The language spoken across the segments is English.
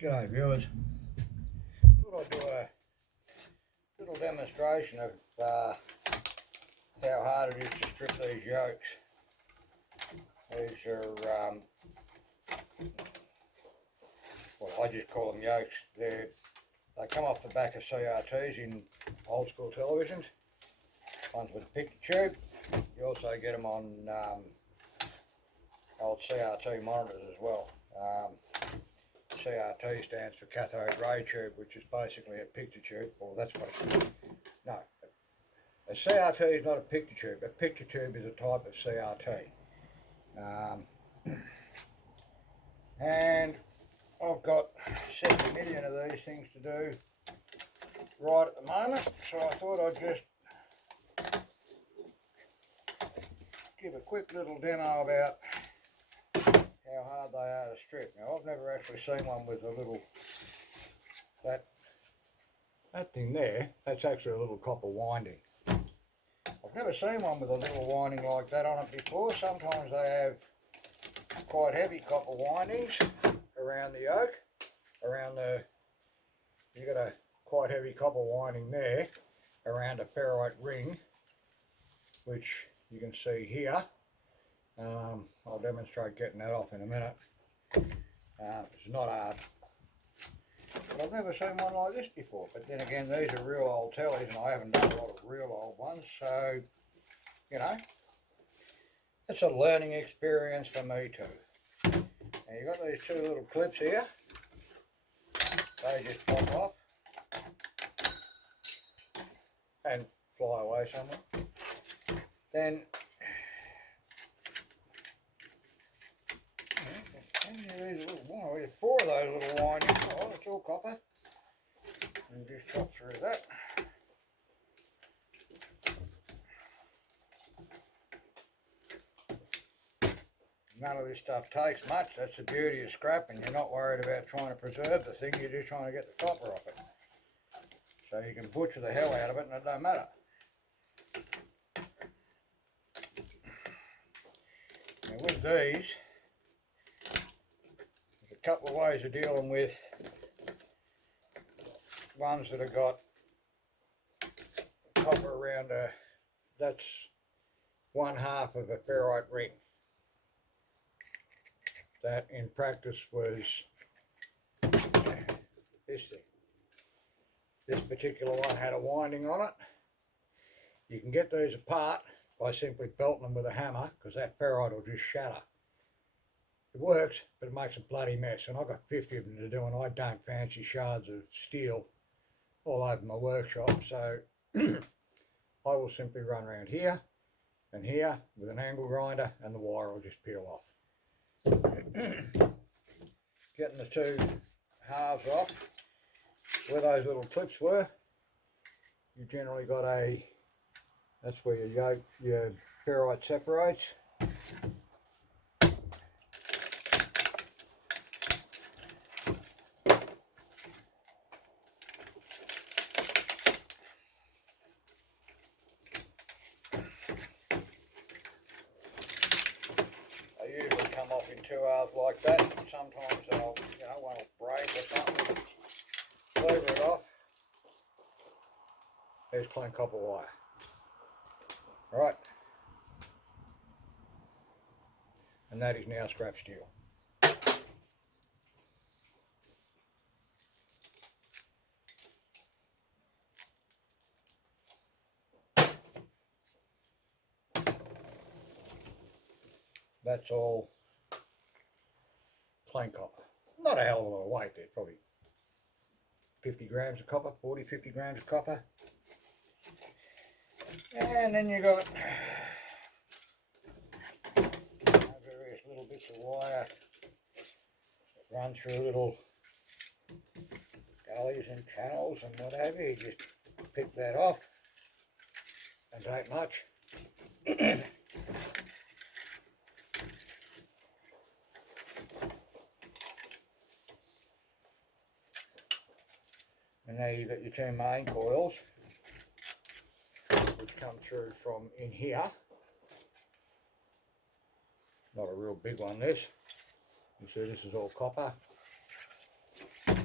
G'day viewers, thought I'd do a little demonstration of how hard it is to strip these yolks. These are, well, I just call them yolks. They come off the back of CRTs in old school televisions, ones with a picture tube. You also get them on old CRT monitors as well. CRT stands for cathode ray tube, which is basically a picture tube, or that's what it's, no, a CRT is not a picture tube. A picture tube is a type of CRT. And I've got 70 million of these things to do right at the moment, so I thought I'd just give a quick little demo about how hard they are to strip. Now, I've never actually seen one with a little, that thing there, that's actually a little copper winding. I've never seen one with a little winding like that on it before. Sometimes they have quite heavy copper windings around the yoke, you've got a quite heavy copper winding there around a ferrite ring, which you can see here. I'll demonstrate getting that off in a minute. It's not hard, but I've never seen one like this before. But then again, these are real old tellies and I haven't done a lot of real old ones, so you know, it's a learning experience for me too. Now you've got these two little clips here, they just pop off and fly away somewhere. Then four of those little windings. Oh, it's all copper. And just chop through that. None of this stuff takes much. That's the beauty of scrapping. You're not worried about trying to preserve the thing. You're just trying to get the copper off it. So you can butcher the hell out of it and it don't matter. Now with these, a couple of ways of dealing with ones that have got copper around that's 1/2 of a ferrite ring. That in practice was this thing. This particular one had a winding on it. You can get these apart by simply belting them with a hammer, because that ferrite will just shatter. It works, but it makes a bloody mess, and I've got 50 of them to do, and I don't fancy shards of steel all over my workshop, so I will simply run around here and here with an angle grinder, and the wire will just peel off. Getting the two halves off, where those little clips were, you generally got that's where your ferrite separates. Off in two halves like that. Sometimes they'll, one will break or something. Lever it off. There's clean copper wire. Right. And that is now scrap steel. That's all plain copper. Not a hell of a lot of weight there, probably 50 grams of copper, 40, 50 grams of copper. And then you got various little bits of wire that run through little gullies and channels and what have you. You just pick that off, and take much. And now you've got your two main coils, which come through from in here. Not a real big one, this. You see this is all copper. And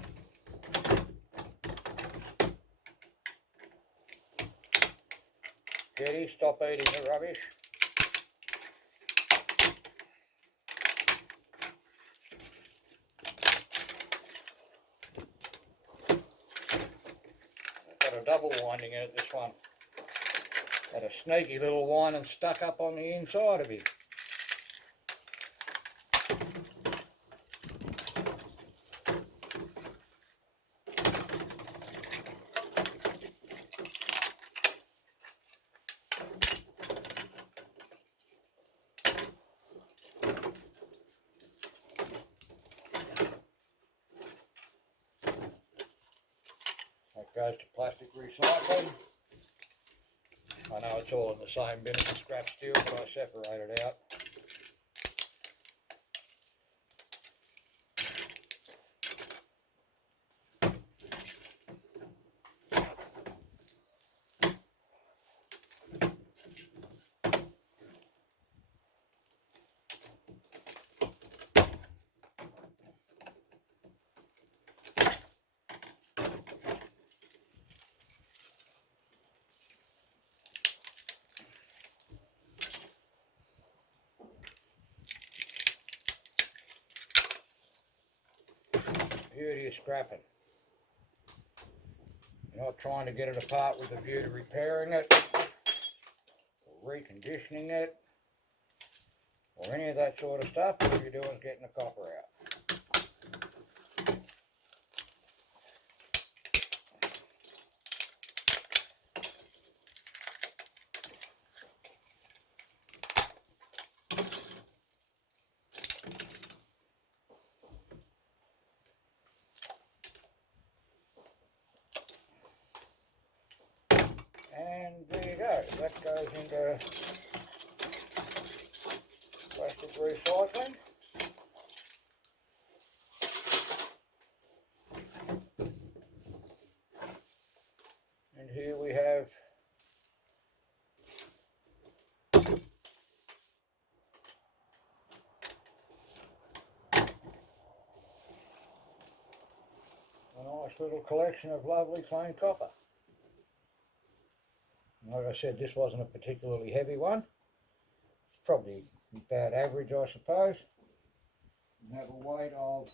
Jetty, stop eating the rubbish. I've got a double winding in it, this one. Had a sneaky little winding stuck up on the inside of it. That goes to plastic recycling. I know it's all in the same bin as the scrap steel, but I separate it out. Beauty of scrapping. You're not trying to get it apart with a view to repairing it, or reconditioning it, or any of that sort of stuff. All you're doing is getting the copper out. And there you go, that goes into plastic recycling. And here we have a nice little collection of lovely clean copper. Like I said, this wasn't a particularly heavy one. It's probably about average, I suppose. And have a weight of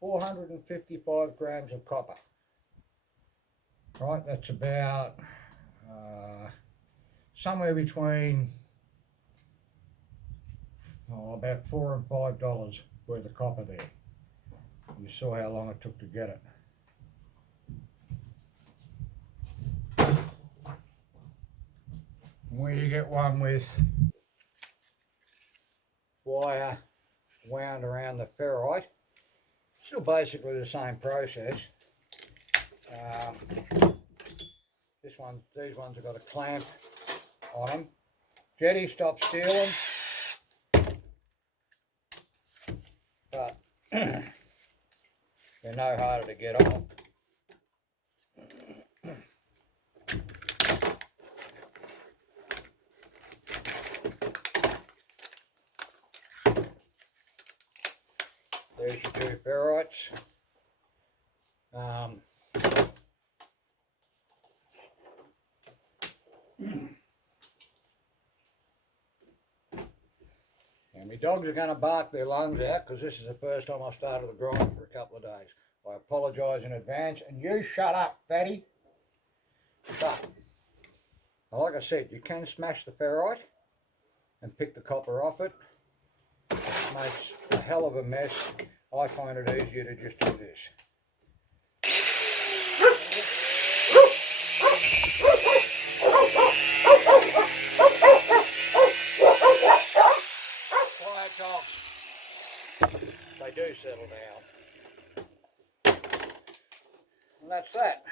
455 grams of copper. Right, that's about somewhere between about $4 and $5 worth of copper there. You saw how long it took to get it. Where you get one with wire wound around the ferrite, still basically the same process. These ones have got a clamp on them. Jetty, stop stealing. But they're no harder to get off. There's your two ferrites. And my dogs are going to bark their lungs out because this is the first time I've started the grind for a couple of days. I apologise in advance, and you shut up, fatty. But, like I said, you can smash the ferrite and pick the copper off it. It makes a hell of a mess. I find it easier to just do this. Quiet dogs. They do settle down. And that's that.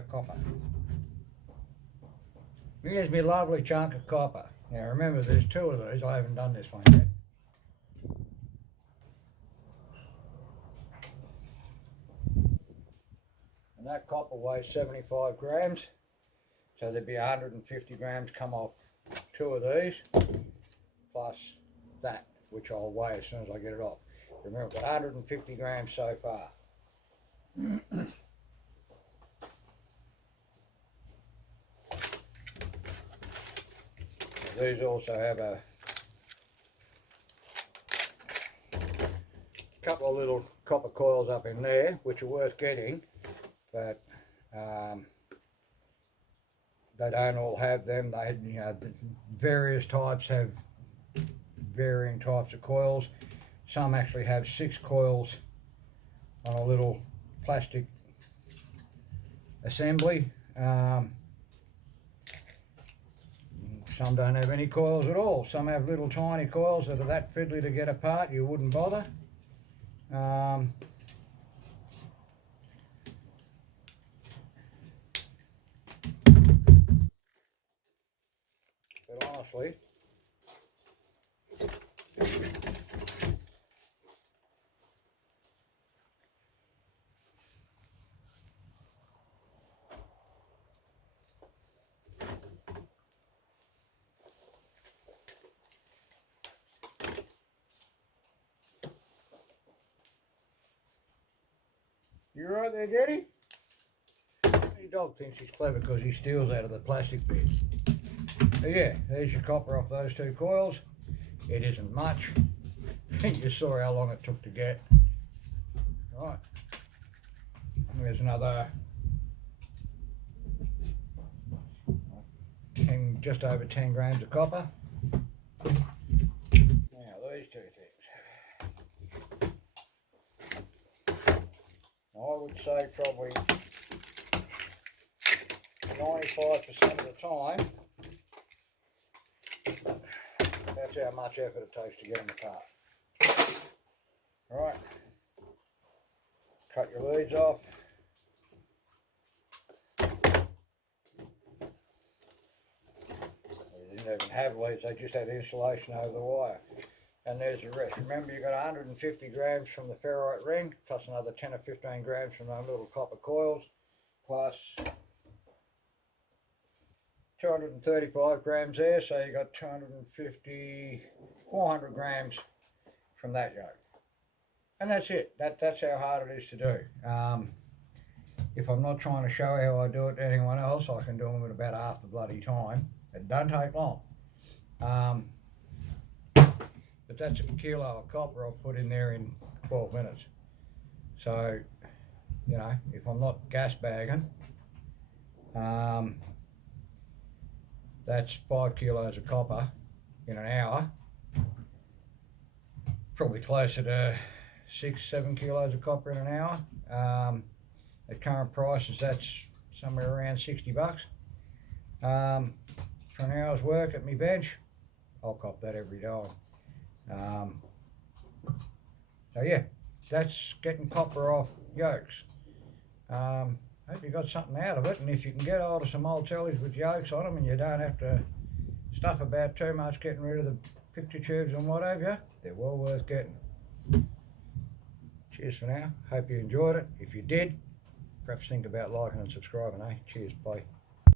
our copper. Here's my lovely chunk of copper. Now remember, there's two of these. I haven't done this one yet. And that copper weighs 75 grams. So there'd be 150 grams come off two of these, plus that, which I'll weigh as soon as I get it off. Remember, I've got 150 grams so far. These also have a couple of little copper coils up in there, which are worth getting, but they don't all have them. They, various types have varying types of coils. Some actually have 6 coils on a little plastic assembly. Some don't have any coils at all. Some have little tiny coils that are that fiddly to get apart you wouldn't bother. But honestly, you right there, Jetty? Your dog thinks he's clever because he steals out of the plastic bin. So yeah, there's your copper off those 2 coils. It isn't much. You saw how long it took to get. Right. There's another just over 10 grams of copper. Now these 2 things. I would say probably 95% of the time, that's how much effort it takes to get them apart. Right, cut your leads off. They didn't even have leads, they just had insulation over the wire. And there's the rest. Remember, you've got 150 grams from the ferrite ring, plus another 10 or 15 grams from those little copper coils, plus 235 grams there, so you got 250, 400 grams from that yoke. And that's it. That's how hard it is to do. If I'm not trying to show how I do it to anyone else, I can do them in about half the bloody time. It doesn't take long. But that's a kilo of copper I've put in there in 12 minutes. So, you know, if I'm not gas bagging, that's 5 kilos of copper in an hour. Probably closer to 6-7 kilos of copper in an hour. At current prices, that's somewhere around 60 bucks. For an hour's work at my bench, I'll cop that every time. So yeah, that's getting copper off yokes. Hope you got something out of it, and if you can get hold of some old tellies with yokes on them and you don't have to stuff about too much getting rid of the picture tubes and what have you, they're well worth getting. Cheers for now. Hope you enjoyed it. If you did, perhaps think about liking and subscribing, eh? Cheers, bye.